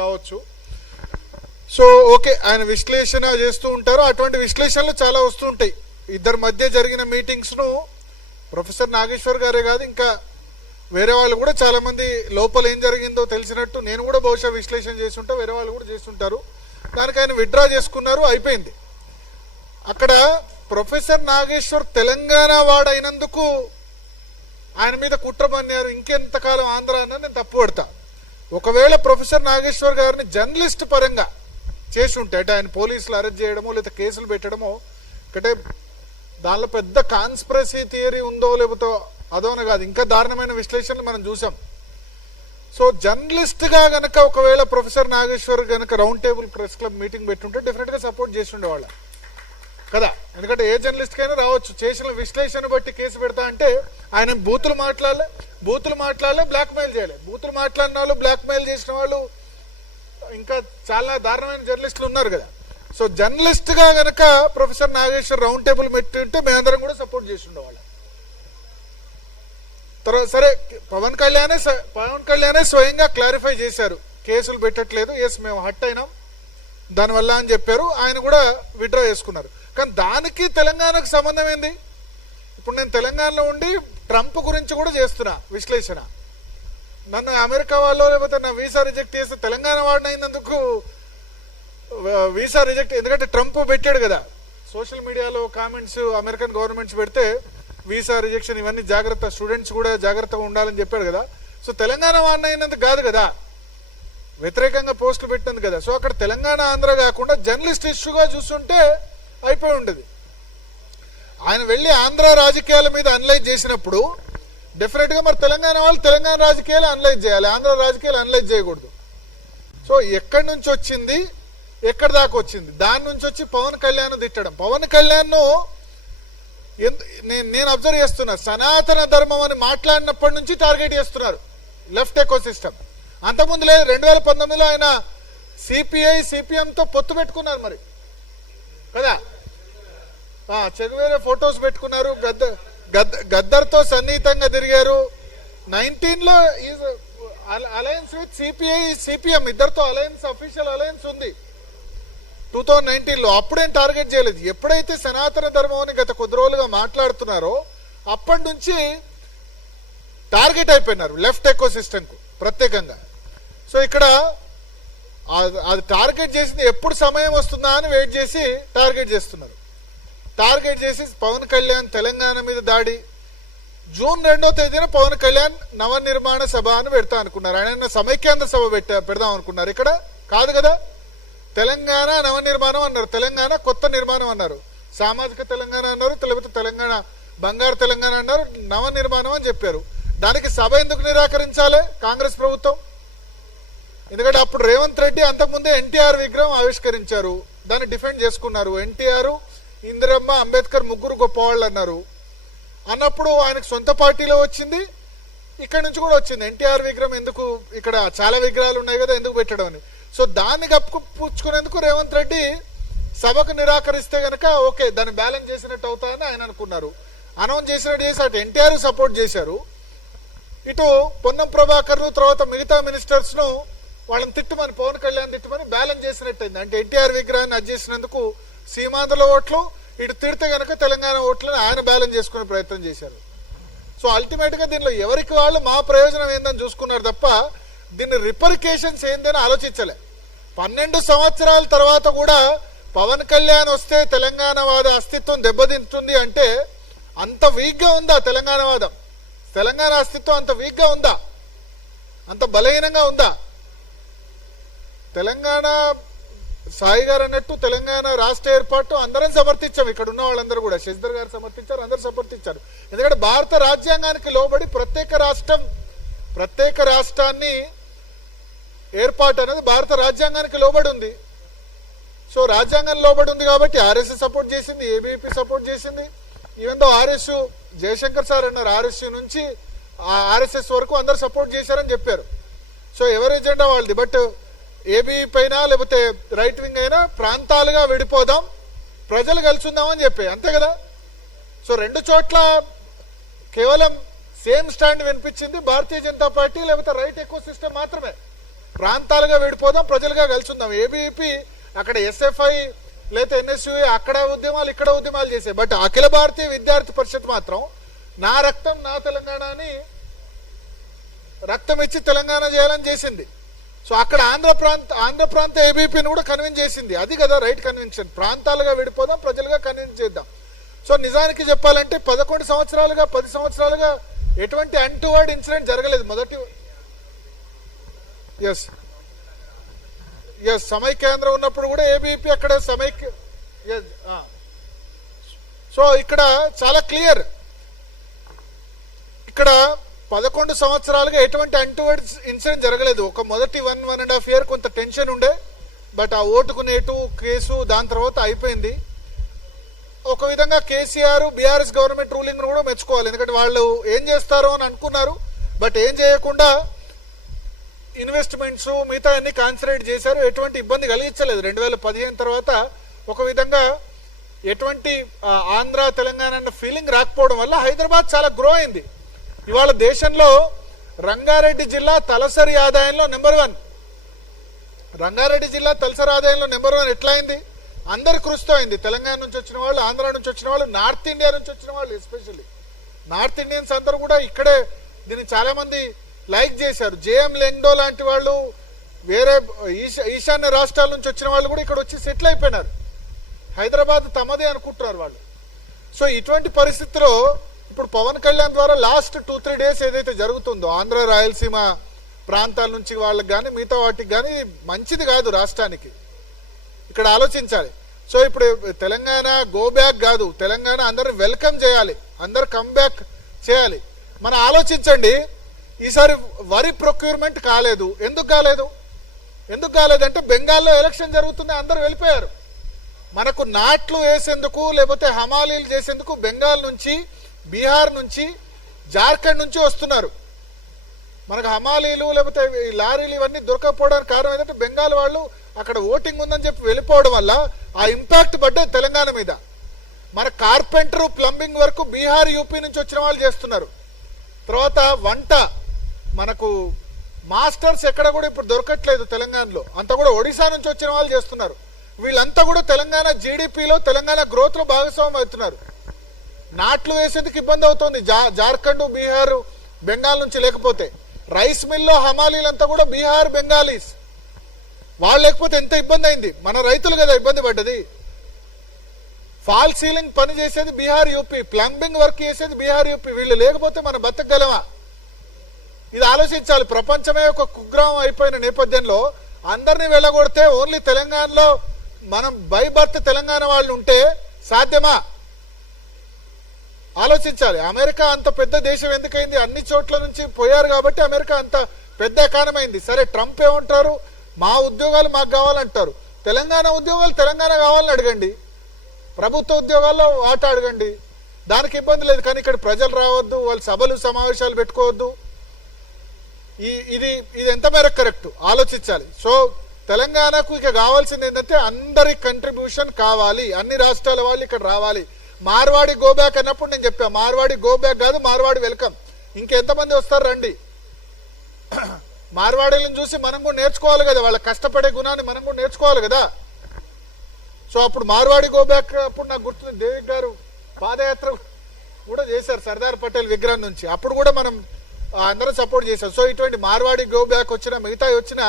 కావచ్చు. So okay, ఆయన విశ్లేషణ చేస్తూ ఉంటారు. అటువంటి విశ్లేషణలు చాలా వస్తూ ఉంటాయి. ఇద్దరి మధ్య జరిగిన మీటింగ్స్ను ప్రొఫెసర్ నాగేశ్వర్ గారే కాదు, ఇంకా వేరే వాళ్ళు కూడా చాలా మంది లోపల ఏం జరిగిందో తెలిసినట్టు నేను కూడా బహుశా విశ్లేషణ చేస్తుంటా, వేరే వాళ్ళు కూడా చేస్తుంటారు. దానికి ఆయన విత్డ్రా చేసుకున్నారు, అయిపోయింది. అక్కడ ప్రొఫెసర్ నాగేశ్వర్ తెలంగాణ వాడైనందుకు ఆయన మీద కుట్ర పన్నారు. ఇంకెంతకాలం ఆంధ్ర అన్న నేను తప్పుపడతా. ఒకవేళ ప్రొఫెసర్ నాగేశ్వర్ గారిని జర్నలిస్ట్ పరంగా చేసి ఉంటే, అంటే ఆయన పోలీసులు అరెస్ట్ చేయడమో లేదా కేసులు పెట్టడమో, అంటే దానిలో పెద్ద కాన్స్పిరసీ థియరీ ఉందో లేకపోతే అదోన కాదు, ఇంకా దారుణమైన విశ్లేషణలు మనం చూసాం. సో జర్నలిస్ట్ గా గనక ఒకవేళ ప్రొఫెసర్ నాగేశ్వర్ గనక round table press club meeting పెట్టుంటే డెఫినెట్ గా సపోర్ట్ చేసి ఉండేవాళ్ళ కదా. ఎందుకంటే ఏ జర్నలిస్ట్ కైనా రావచ్చు, చేసిన విశ్లేషణ బట్టి కేసు పెడతా అంటే ఆయన బూతులు మాట్లాడలే, బ్లాక్ మెయిల్ చేయలే. బూతులు మాట్లాడిన వాళ్ళు, బ్లాక్ మెయిల్ చేసిన వాళ్ళు, ఇంకా చాలా దారుణమైన జర్నలిస్టులు ఉన్నారు కదా. సో జర్నలిస్ట్ గా గనక ప్రొఫెసర్ నాగేశ్వర్ రౌండ్ టేబుల్ పెట్టుంటే మేమందరం కూడా సపోర్ట్ చేసి ఉండేవాళ్ళం. తర్వాత సరే, పవన్ కళ్యాణే స్వయంగా క్లారిఫై చేశారు, కేసులు పెట్టట్లేదు, ఎస్ మేము హట్ అయినాం దానివల్ల అని చెప్పారు. ఆయన కూడా విత్డ్రా చేసుకున్నారు. కానీ దానికి తెలంగాణకు సంబంధం ఏంది? ఇప్పుడు నేను తెలంగాణలో ఉండి ట్రంప్ గురించి కూడా చేస్తున్నా విశ్లేషణ. నన్ను అమెరికా వాళ్ళు లేకపోతే నా వీసా రిజెక్ట్ చేస్తే తెలంగాణ వాడిని అయినందుకు వీసా రిజెక్ట్, ఎందుకంటే ట్రంప్ పెట్టాడు కదా సోషల్ మీడియాలో కామెంట్స్, అమెరికన్ గవర్నమెంట్స్ పెడితే వీసా రిజెక్షన్ ఇవన్నీ జాగ్రత్త, స్టూడెంట్స్ కూడా జాగ్రత్తగా ఉండాలని చెప్పాడు కదా. సో తెలంగాణ వాడిని అయినందుకు కాదు కదా, వ్యతిరేకంగా పోస్టులు పెట్టింది కదా. సో అక్కడ తెలంగాణ ఆంధ్ర కాకుండా జర్నలిస్ట్ ఇష్యూగా చూస్తుంటే అయిపోయి ఉండేది. ఆయన వెళ్ళి ఆంధ్ర రాజకీయాల మీద అనలైజ్ చేసినప్పుడు డెఫినెట్ గా మరి తెలంగాణ వాళ్ళు తెలంగాణ రాజకీయాలు అనలైజ్ చేయాలి, ఆంధ్ర రాజకీయాలు అనలైజ్ చేయకూడదు. సో ఎక్కడి నుంచి వచ్చింది, ఎక్కడి దాకా వచ్చింది, దాని నుంచి వచ్చి పవన్ కళ్యాణ్ తిట్టడం. పవన్ కళ్యాణ్ నేను అబ్జర్వ్ చేస్తున్నా, సనాతన ధర్మం అని మాట్లాడినప్పటి నుంచి టార్గెట్ చేస్తున్నారు లెఫ్ట్ ఎకో సిస్టమ్. అంతకుముందు లేదు, 2019లో ఆయన సిపిఎం తో పొత్తు పెట్టుకున్నారు మరి కదా, చెగువేరే ఫొటోస్ పెట్టుకున్నారు, గద్దర్తో సన్నిహితంగా తిరిగారు. 19లో అలయన్స్ విత్ సిపిఎం ఇద్దరితో అలయన్స్, అఫీషియల్ అలయన్స్ ఉంది 2019లో. అప్పుడేం టార్గెట్ చేయలేదు. ఎప్పుడైతే సనాతన ధర్మం అని గత కొద్ది రోజులుగా మాట్లాడుతున్నారో అప్పటి నుంచి టార్గెట్ అయిపోయినారు లెఫ్ట్ ఎకో సిస్టమ్ కు ప్రత్యేకంగా. సో ఇక్కడ అది టార్గెట్ చేసింది ఎప్పుడు సమయం వస్తుందా అని వెయిట్ చేసి టార్గెట్ చేస్తున్నారు. టార్గెట్ చేసి పవన్ కళ్యాణ్ తెలంగాణ మీద దాడి. జూన్ 2వ తేదీన పవన్ కళ్యాణ్ నవనిర్మాణ సభ అని పెడతా అనుకున్నారు. ఆయన సమైక్యాంధ్ర సభ పెడదాం అనుకున్నారు. ఇక్కడ కాదు కదా, తెలంగాణ నవనిర్మాణం అన్నారు, తెలంగాణ కొత్త నిర్మాణం అన్నారు, సామాజిక తెలంగాణ అన్నారు, లేకపోతే తెలంగాణ బంగారు తెలంగాణ అన్నారు, నవనిర్మాణం అని చెప్పారు. దానికి సభ ఎందుకు నిరాకరించాలి కాంగ్రెస్ ప్రభుత్వం? ఎందుకంటే అప్పుడు రేవంత్ రెడ్డి అంతకుముందే ఎన్టీఆర్ విగ్రహం ఆవిష్కరించారు, దాన్ని డిఫెండ్ చేసుకున్నారు. ఎన్టీఆర్, ఇందిరమ్మ, అంబేద్కర్ ముగ్గురు గొప్పవాళ్ళు అన్నారు. అన్నప్పుడు ఆయనకు సొంత పార్టీలో వచ్చింది, ఇక్కడ నుంచి కూడా వచ్చింది. ఎన్టీఆర్ విగ్రహం ఎందుకు, ఇక్కడ చాలా విగ్రహాలు ఉన్నాయి కదా ఎందుకు పెట్టడం అని. సో దాన్ని కప్పుపుచ్చుకునేందుకు రేవంత్ రెడ్డి సభకు నిరాకరిస్తే గనక ఓకే దాన్ని బ్యాలెన్స్ చేసినట్టు అవుతాయని ఆయన అనుకున్నారు. అనౌన్స్ చేసినట్టు చేసి అటు ఎన్టీఆర్ సపోర్ట్ చేశారు, ఇటు పొన్నం ప్రభాకర్ తర్వాత మిగతా మినిస్టర్స్ ను వాళ్ళని తిట్టుమని, పవన్ కళ్యాణ్ తిట్టుమని బ్యాలెన్స్ చేసినట్టయింది. అంటే ఎన్టీఆర్ విగ్రహాన్ని అది చేసినందుకు సీమాంధ్రల ఓట్లు, ఇటు తిడితే గనక తెలంగాణ ఓట్లను ఆయన బ్యాలెన్స్ చేసుకునే ప్రయత్నం చేశారు. సో అల్టిమేట్ గా దీనిలో ఎవరికి వాళ్ళు మా ప్రయోజనం ఏందని చూసుకున్నారు తప్ప దీన్ని రిపర్కేషన్స్ ఏందని ఆలోచించలే. 12 సంవత్సరాల తర్వాత కూడా పవన్ కళ్యాణ్ వస్తే తెలంగాణ వాద అస్తిత్వం దెబ్బతింటుంది అంటే అంత వీక్ గా ఉందా తెలంగాణ వాదం? తెలంగాణ అస్తిత్వం అంత వీక్ గా ఉందా? అంత బలహీనంగా ఉందా? తెలంగాణ సాయి గారు అన్నట్టు తెలంగాణ రాష్ట్ర ఏర్పాటు అందరం సమర్థించాం, ఇక్కడ ఉన్న వాళ్ళందరూ కూడా, శశిధర్ గారు సమర్థించారు, అందరూ సమర్థించారు. ఎందుకంటే భారత రాజ్యాంగానికి లోబడి ప్రత్యేక రాష్ట్రాన్ని ఏర్పాటు అనేది భారత రాజ్యాంగానికి లోబడి ఉంది. సో రాజ్యాంగం లోబడి ఉంది కాబట్టి ఆర్ఎస్ఎస్ సపోర్ట్ చేసింది, ఏబీపీ సపోర్ట్ చేసింది. Even though RSU Jayashankar sir అన్నారు, ఆర్ఎస్యు నుంచి ఆర్ఎస్ఎస్ వరకు అందరు సపోర్ట్ చేశారని చెప్పారు. సో ఎవరి ఎజెండా వాళ్ళది. బట్ ఏబీ పైన లేకపోతే రైట్ వింగ్ అయినా ప్రాంతాలుగా విడిపోదాం, ప్రజలు కలిసి ఉందామని చెప్పి, అంతే కదా. సో రెండు చోట్ల కేవలం సేమ్ స్టాండ్ వినిపించింది భారతీయ జనతా పార్టీ లేకపోతే రైట్ ఎక్కువ సిస్టమ్ మాత్రమే. ప్రాంతాలుగా విడిపోదాం, ప్రజలుగా కలిసి ఉందాం. ఏబీపీ అక్కడ ఎస్ఎఫ్ఐ లేదా ఎన్ఎస్యుఐ అక్కడ ఉద్యమాలు ఇక్కడ ఉద్యమాలు చేశాయి. బట్ అఖిల భారతీయ విద్యార్థి పరిషత్ మాత్రం నా రక్తం నా తెలంగాణ అని రక్తం ఇచ్చి తెలంగాణ చేయాలని చేసింది. సో అక్కడ ఆంధ్ర ప్రాంత ఏబీపీని కూడా కన్విన్స్ చేసింది. అది కదా రైట్ కన్విన్షన్. ప్రాంతాలుగా విడిపోదాం, ప్రజలుగా కన్విన్స్ చేద్దాం. సో నిజానికి చెప్పాలంటే 11 సంవత్సరాలుగా 10 సంవత్సరాలుగా ఎటువంటి అన్టువర్డ్ ఇన్సిడెంట్ జరగలేదు. మొదటి సమైక్యాంధ్ర ఉన్నప్పుడు కూడా ఏబీపీ అక్కడ సమైక్య. సో ఇక్కడ చాలా క్లియర్, ఇక్కడ 11 సంవత్సరాలుగా ఎటువంటి అన్టువర్డ్ ఇన్సిడెంట్ జరగలేదు. ఒక మొదటి 1.5 year కొంత టెన్షన్ ఉండే, బట్ ఆ ఓటుకు నేటు కేసు దాని తర్వాత అయిపోయింది. ఒక విధంగా కేసీఆర్ బీఆర్ఎస్ గవర్నమెంట్ రూలింగ్ కూడా మెచ్చుకోవాలి. ఎందుకంటే వాళ్ళు ఏం చేస్తారో అని అనుకున్నారు, బట్ ఏం చేయకుండా ఇన్వెస్ట్మెంట్స్ మిగతా అన్ని కాన్సన్ట్రేట్ చేశారు. ఎటువంటి ఇబ్బంది కలిగించలేదు. 2015 తర్వాత ఒక విధంగా ఎటువంటి ఆంధ్ర తెలంగాణ అన్న ఫీలింగ్ రాకపోవడం వల్ల హైదరాబాద్ చాలా గ్రో అయింది. ఇవాళ దేశంలో రంగారెడ్డి జిల్లా తలసరి ఆదాయంలో నెంబర్ 1. రంగారెడ్డి జిల్లా తలసరి ఆదాయంలో నెంబర్ 1 ఎట్లా అయింది? అందరు కృషితో అయింది. తెలంగాణ నుంచి వచ్చిన వాళ్ళు, ఆంధ్ర నుంచి వచ్చిన వాళ్ళు, నార్త్ ఇండియా నుంచి వచ్చిన వాళ్ళు, ఎస్పెషల్లీ నార్త్ ఇండియన్స్ అందరూ కూడా ఇక్కడే దీన్ని చాలా మంది లైక్ చేశారు. జేఎం లెంగ్డో లాంటి వాళ్ళు, వేరే ఈశాన్య రాష్ట్రాల నుంచి వచ్చిన వాళ్ళు కూడా ఇక్కడ వచ్చి సెటిల్ అయిపోయినారు. హైదరాబాద్ తమదే అనుకుంటున్నారు వాళ్ళు. సో ఇటువంటి పరిస్థితిలో ఇప్పుడు పవన్ కళ్యాణ్ ద్వారా లాస్ట్ 2-3 days ఏదైతే జరుగుతుందో ఆంధ్ర రాయలసీమ ప్రాంతాల నుంచి వాళ్ళకి కానీ మిగతా వాటికి కానీ మంచిది కాదు రాష్ట్రానికి. ఇక్కడ ఆలోచించాలి. సో ఇప్పుడు తెలంగాణ గో బ్యాక్ కాదు, తెలంగాణ అందరిని వెల్కమ్ చేయాలి, అందరు కమ్ బ్యాక్ చేయాలి. మనం ఆలోచించండి, ఈసారి వరి ప్రొక్యూర్మెంట్ కాలేదు. ఎందుకు కాలేదంటే బెంగాల్లో ఎలక్షన్ జరుగుతుంది, అందరు వెళ్ళిపోయారు. మనకు నాట్లు వేసేందుకు లేకపోతే హమాలీలు చేసేందుకు బెంగాల్ నుంచి, బీహార్ నుంచి, జార్ఖండ్ నుంచి వస్తున్నారు. మనకు హమాలీలు లేకపోతే లారీలు ఇవన్నీ దొరకకపోవడానికి కారణం ఏంటంటే బెంగాల్ వాళ్ళు అక్కడ ఓటింగ్ ఉందని చెప్పి వెళ్ళిపోవడం వల్ల ఆ ఇంపాక్ట్ పడ్డది తెలంగాణ మీద. మన కార్పెంటర్, ప్లంబింగ్ వరకు బీహార్, యూపీ నుంచి వచ్చిన వాళ్ళు చేస్తున్నారు. తర్వాత వంట మనకు మాస్టర్స్ ఎక్కడ కూడా ఇప్పుడు దొరకట్లేదు తెలంగాణలో, అంతా కూడా ఒడిశా నుంచి వచ్చిన వాళ్ళు చేస్తున్నారు. వీళ్ళంతా కూడా తెలంగాణ జీడిపిలో, తెలంగాణ గ్రోత్ లో భాగస్వామ్యం అవుతున్నారు. నాట్లు వేసేందుకు ఇబ్బంది అవుతుంది జార్ఖండ్, బీహార్, బెంగాల్ నుంచి. లేకపోతే రైస్ మిల్లో హమాలీలంతా కూడా బీహార్, బెంగాలీస్. వాళ్ళు లేకపోతే ఎంత ఇబ్బంది అయింది. మన రైతులు కదా ఇబ్బంది పడ్డది. ఫాల్ సీలింగ్ పని చేసేది బీహార్, యూపీ, ప్లంబింగ్ వర్క్ చేసేది బీహార్, యూపీ. వీళ్ళు లేకపోతే మనం బతకగలమా? ఇది ఆలోచించాలి. ప్రపంచమే ఒక కుగ్రామం అయిపోయిన నేపథ్యంలో అందరినీ వెళ్ళగొడితే ఓన్లీ తెలంగాణలో మనం బై బర్త్ తెలంగాణ వాళ్ళు ఉంటే సాధ్యమా? ఆలోచించాలి. అమెరికా అంత పెద్ద దేశం ఎందుకైంది? అన్ని చోట్ల నుంచి పోయారు కాబట్టి అమెరికా అంత పెద్ద ఎకానమీ అయింది. సరే, ట్రంప్ ఏమంటారు? మా ఉద్యోగాలు మాకు కావాలంటారు. తెలంగాణ ఉద్యోగాలు తెలంగాణ కావాలని అడగండి, ప్రభుత్వ ఉద్యోగాల్లో ఆట అడగండి, దానికి ఇబ్బంది లేదు. కానీ ఇక్కడ ప్రజలు రావద్దు, వాళ్ళు సభలు సమావేశాలు పెట్టుకోవద్దు. ఇది ఎంత మేరకు కరెక్ట్ ఆలోచించాలి. సో తెలంగాణకు ఇక కావాల్సింది ఏంటంటే అందరి కంట్రిబ్యూషన్ కావాలి, అన్ని రాష్ట్రాల వాళ్ళు ఇక్కడ రావాలి. మార్వాడి గో బ్యాక్ అన్నప్పుడు నేను చెప్పా, మార్వాడి గో బ్యాక్ కాదు, మార్వాడి వెల్కమ్. ఇంకెంతమంది వస్తారు రండి. మార్వాడీలను చూసి మనం కూడా నేర్చుకోవాలి కదా, వాళ్ళ కష్టపడే గుణాన్ని మనం కూడా నేర్చుకోవాలి కదా. సో అప్పుడు మార్వాడి గో బ్యాక్ అప్పుడు నాకు గుర్తుంది, దేవిక్ గారు పాదయాత్ర కూడా చేశారు సర్దార్ పటేల్ విగ్రహం నుంచి. అప్పుడు కూడా మనం అందరం సపోర్ట్ చేశాం. సో ఇటువంటి మార్వాడి గో బ్యాక్ వచ్చినా, మిగతా వచ్చినా,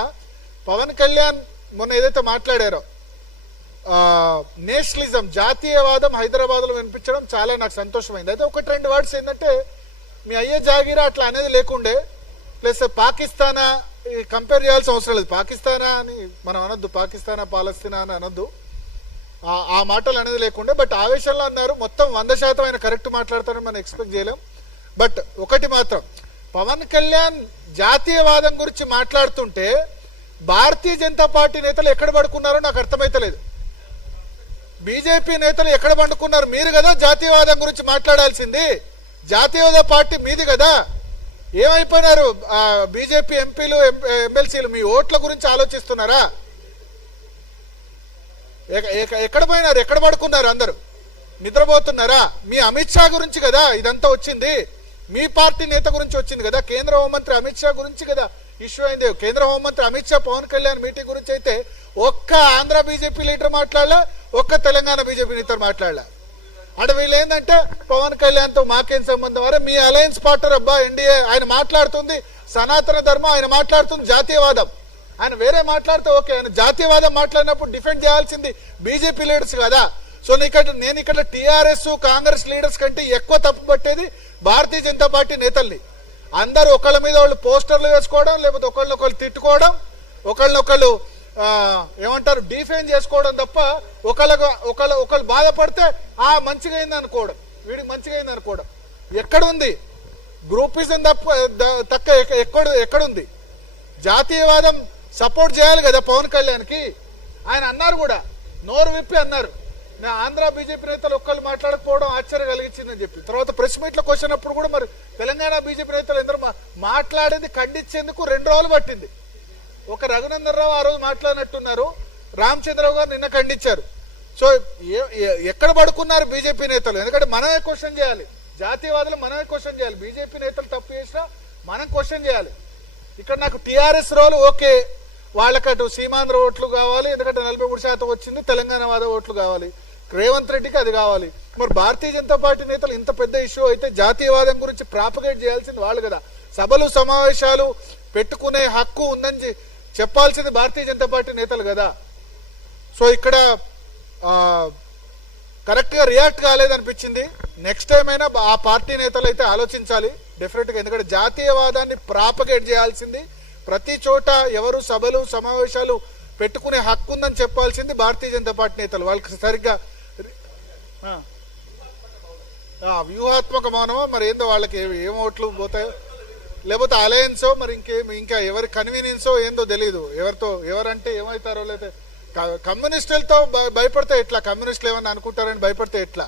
పవన్ కళ్యాణ్ మొన్న ఏదైతే మాట్లాడారో నేషనలిజం, జాతీయవాదం హైదరాబాద్ లో వినిపించడం చాలా నాకు సంతోషమైంది. అయితే 1-2 వర్డ్స్ ఏంటంటే, మీ అయ్యే జాగీరా అట్లా అనేది లేకుండే, ప్లస్ పాకిస్తానా కంపేర్ చేయాల్సిన అవసరం లేదు. పాకిస్తానా అని మనం అనొద్దు, పాకిస్తానా పాలస్తీనా అని అనొద్దు, ఆ మాటలు అనేది లేకుండే. బట్ ఆవేశంలో అన్నారు. మొత్తం 100% ఆయన కరెక్ట్ మాట్లాడతారని మనం ఎక్స్పెక్ట్ చేయలేం. బట్ ఒకటి మాత్రం, పవన్ కళ్యాణ్ జాతీయవాదం గురించి మాట్లాడుతుంటే భారతీయ జనతా పార్టీ నేతలు ఎక్కడ పడుకున్నారో నాకు అర్థమైతలేదు. బీజేపీ నేతలు ఎక్కడ పండుకున్నారు? మీరు కదా జాతీయవాదం గురించి మాట్లాడాల్సింది. జాతీయవాద పార్టీ మీది కదా. ఏమైపోయినారు బీజేపీ ఎంపీలు, ఎమ్మెల్సీలు? మీ ఓట్ల గురించి ఆలోచిస్తున్నారా? ఎక్కడ పోయినారు? ఎక్కడ పడుకున్నారు? అందరూ నిద్రపోతున్నారా? మీ అమిత్ షా గురించి కదా ఇదంతా వచ్చింది, మీ పార్టీ నేత గురించి వచ్చింది కదా, కేంద్ర హోంమంత్రి అమిత్ షా గురించి కదా ఇష్యూ అయింది. కేంద్ర హోంమంత్రి అమిత్ షా పవన్ కళ్యాణ్ మీటింగ్ గురించి అయితే ఒక్క ఆంధ్ర బీజేపీ లీడర్ మాట్లాడలే, ఒక్క తెలంగాణ బీజేపీ నేత మాట్లాడలే. అంటే వీళ్ళు ఏంటంటే పవన్ కళ్యాణ్ తో మాకేం సంబంధం, అరే మీ అలయన్స్ పార్ట్నర్ అబ్బా ఎన్డీఏ, ఆయన మాట్లాడుతుంది సనాతన ధర్మం, ఆయన మాట్లాడుతుంది జాతీయవాదం. ఆయన వేరే మాట్లాడితే ఓకే, ఆయన జాతీయవాదం మాట్లాడినప్పుడు డిఫెండ్ చేయాల్సింది బీజేపీ లీడర్స్ కదా. సో నేను ఇక్కడ టీఆర్ఎస్ కాంగ్రెస్ లీడర్స్ కంటే ఎక్కువ తప్పు పట్టేది భారతీయ జనతా పార్టీ నేతల్ని. అందరూ ఒకళ్ళ మీద వాళ్ళు పోస్టర్లు వేసుకోవడం, లేకపోతే ఒకళ్ళనొకళ్ళు తిట్టుకోవడం, ఒకళ్ళనొకళ్ళు ఏమంటారు డిఫెండ్ చేసుకోవడం తప్ప ఒకళ్ళు బాధపడితే మంచిగా అయింది అనుకోవడం, వీడికి మంచిగా అయింది అనుకోవడం. ఎక్కడుంది గ్రూపిజం తక్క ఎక్కడుంది? జాతీయవాదం సపోర్ట్ చేయాలి కదా పవన్ కళ్యాణ్కి. ఆయన అన్నారు కూడా, నోరు విప్పి అన్నారు, నా ఆంధ్ర బీజేపీ నేతలు ఒక్కళ్ళు మాట్లాడకపోవడం ఆశ్చర్యం కలిగించిందని చెప్పి. తర్వాత ప్రెస్ మీట్లకు వచ్చినప్పుడు కూడా మరి తెలంగాణ బీజేపీ నేతలు ఎందరూ మాట్లాడేది ఖండించేందుకు 2 రోజులు పట్టింది. ఒక రఘునందన్ రావు ఆ రోజు మాట్లాడినట్టున్నారు, రామచంద్రరావు గారు నిన్న ఖండించారు. సో ఎక్కడ పడుకున్నారు బీజేపీ నేతలు? ఎందుకంటే మనమే క్వశ్చన్ చేయాలి, జాతీయవాదులు మనమే క్వశ్చన్ చేయాలి. బీజేపీ నేతలు తప్పు చేసినా మనం క్వశ్చన్ చేయాలి. ఇక్కడ నాకు టీఆర్ఎస్ రోలు ఓకే, వాళ్ళకటు సీమాంధ్ర ఓట్లు కావాలి, ఎందుకంటే 43% వచ్చింది, తెలంగాణ వాద ఓట్లు కావాలి, రేవంత్ రెడ్డికి అది కావాలి. మరి భారతీయ జనతా పార్టీ నేతలు ఇంత పెద్ద ఇష్యూ అయితే జాతీయవాదం గురించి ప్రాపగేట్ చేయాల్సింది వాళ్ళు కదా. సభలు సమావేశాలు పెట్టుకునే హక్కు ఉందని చెప్పాల్సింది భారతీయ జనతా పార్టీ నేతలు కదా. సో ఇక్కడ కరెక్ట్ గా రియాక్ట్ కాలేదనిపించింది. నెక్స్ట్ టైం అయినా ఆ పార్టీ నేతలు అయితే ఆలోచించాలి డెఫినెట్ గా. ఎందుకంటే జాతీయవాదాన్ని ప్రాపగేట్ చేయాల్సింది, ప్రతి చోట ఎవరు సభలు సమావేశాలు పెట్టుకునే హక్కు ఉందని చెప్పాల్సింది భారతీయ జనతా పార్టీ నేతలు. వాళ్ళకి సరిగ్గా వ్యూహాత్మక మౌనమో మరి ఏందో, వాళ్ళకి ఏం ఓట్లు పోతాయో, లేకపోతే అలయన్సో, మరి ఇంకా ఎవరి కన్వీనియన్సో ఏందో తెలియదు. ఎవరంటే ఏమవుతారో, లేకపోతే కమ్యూనిస్టులతో భయపడితే ఎట్లా, కమ్యూనిస్టులు ఏమన్నా అనుకుంటారని భయపడితే ఎట్లా?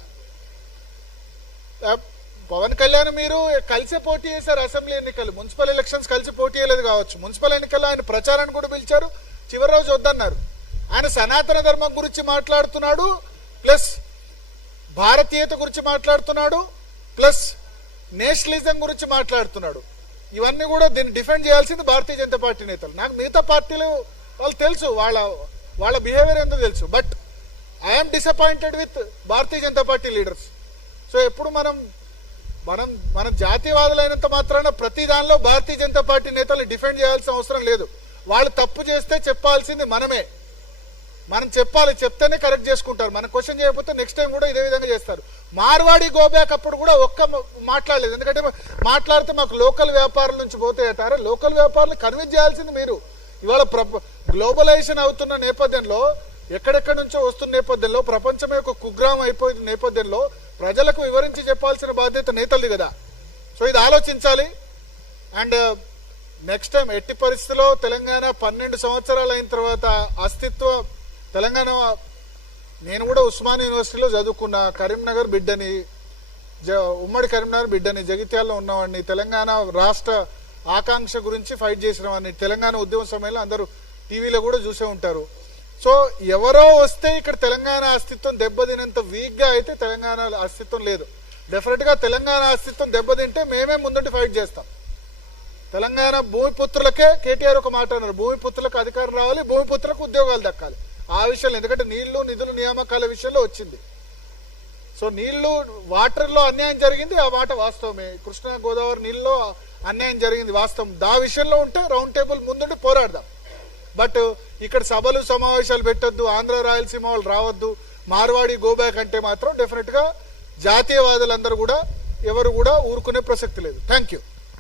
పవన్ కళ్యాణ్ మీరు కలిసే పోటీ చేశారు అసెంబ్లీ ఎన్నికలు, మున్సిపల్ ఎలక్షన్స్ కలిసి పోటీ చేయలేదు కావచ్చు. మున్సిపల్ ఎన్నికల్లో ఆయన ప్రచారాన్ని కూడా పిలిచారు, చివరి రోజు వద్దన్నారు. ఆయన సనాతన ధర్మం గురించి మాట్లాడుతున్నాడు, ప్లస్ భారతీయత గురించి మాట్లాడుతున్నాడు, ప్లస్ నేషనలిజం గురించి మాట్లాడుతున్నాడు. ఇవన్నీ కూడా దీన్ని డిఫెండ్ చేయాల్సింది భారతీయ జనతా పార్టీ నేతలు. నాకు మిగతా పార్టీలు వాళ్ళు తెలుసు, వాళ్ళ బిహేవియర్ ఏందో తెలుసు. But I'm disappointed with Bharatiya Janata party leaders. So ఎప్పుడు మనం జాతీయవాదులైనంత మాత్రాన ప్రతి దానిలో భారతీయ జనతా పార్టీ నేతలు డిఫెండ్ చేయాల్సిన అవసరం లేదు. వాళ్ళు తప్పు చేస్తే చెప్పాల్సింది మనమే. మనం చెప్పాలి, చెప్తేనే కరెక్ట్ చేసుకుంటారు. మనం క్వశ్చన్ చేయకపోతే నెక్స్ట్ టైం కూడా ఇదే విధంగా చేస్తారు. మార్వాడి గోబ్యాక్ అప్పుడు కూడా మాట్లాడలేదు, ఎందుకంటే మాట్లాడితే మాకు లోకల్ వ్యాపారుల నుంచి పోతాయటారా. లోకల్ వ్యాపారులు కన్విన్స్ చేయాల్సింది మీరు. ఇవాళ గ్లోబలైజేషన్ అవుతున్న నేపథ్యంలో, ఎక్కడెక్కడి నుంచో వస్తున్న నేపథ్యంలో, ప్రపంచమే ఒక కుగ్రామం అయిపోయిన నేపథ్యంలో ప్రజలకు వివరించి చెప్పాల్సిన బాధ్యత నేతలు కదా. సో ఇది ఆలోచించాలి. అండ్ నెక్స్ట్ టైం ఎట్టి పరిస్థితిలో తెలంగాణ 12 సంవత్సరాలు అయిన తర్వాత అస్తిత్వ తెలంగాణ, నేను కూడా ఉస్మాన్ యూనివర్సిటీలో చదువుకున్న, కరీంనగర్ బిడ్డని, ఉమ్మడి కరీంనగర్ బిడ్డని, జగిత్యాలలో ఉన్నవాడిని, తెలంగాణ రాష్ట్ర ఆకాంక్ష గురించి ఫైట్ చేసిన వాడిని. తెలంగాణ ఉద్యమ సమయంలో అందరూ టీవీలో కూడా చూసే ఉంటారు. సో ఎవరో వస్తే ఇక్కడ తెలంగాణ అస్తిత్వం దెబ్బతినంత వీక్ గా అయితే తెలంగాణ అస్తిత్వం లేదు. డెఫినెట్ గా తెలంగాణ అస్తిత్వం దెబ్బతింటే మేమే ముందుండి ఫైట్ చేస్తాం. తెలంగాణ భూమిపుత్రులకే కేటీఆర్ ఒక మాట అన్నారు, భూమిపుత్రులకు అధికారం రావాలి, భూమిపుత్రులకు ఉద్యోగాలు దక్కాలి. ఆ విషయంలో, ఎందుకంటే నీళ్లు నిధులు నియామకాల విషయంలో వచ్చింది. సో వాటర్లో అన్యాయం జరిగింది, ఆ మాట వాస్తవమే. కృష్ణా గోదావరి నీళ్ళలో అన్యాయం జరిగింది వాస్తవం. దా విషయంలో ఉంటే రౌండ్ టేబుల్ ముందుండి పోరాడదాం. బట్ ఇక్కడ సభలు సమావేశాలు పెట్టొద్దు, ఆంధ్ర రాయలసీమ వాళ్ళు రావద్దు, మార్వాడి గోబ్యాక్ అంటే మాత్రం డెఫినెట్ గా జాతీయవాదులందరూ కూడా ఎవరు కూడా ఊరుకునే ప్రసక్తి లేదు. Thank you.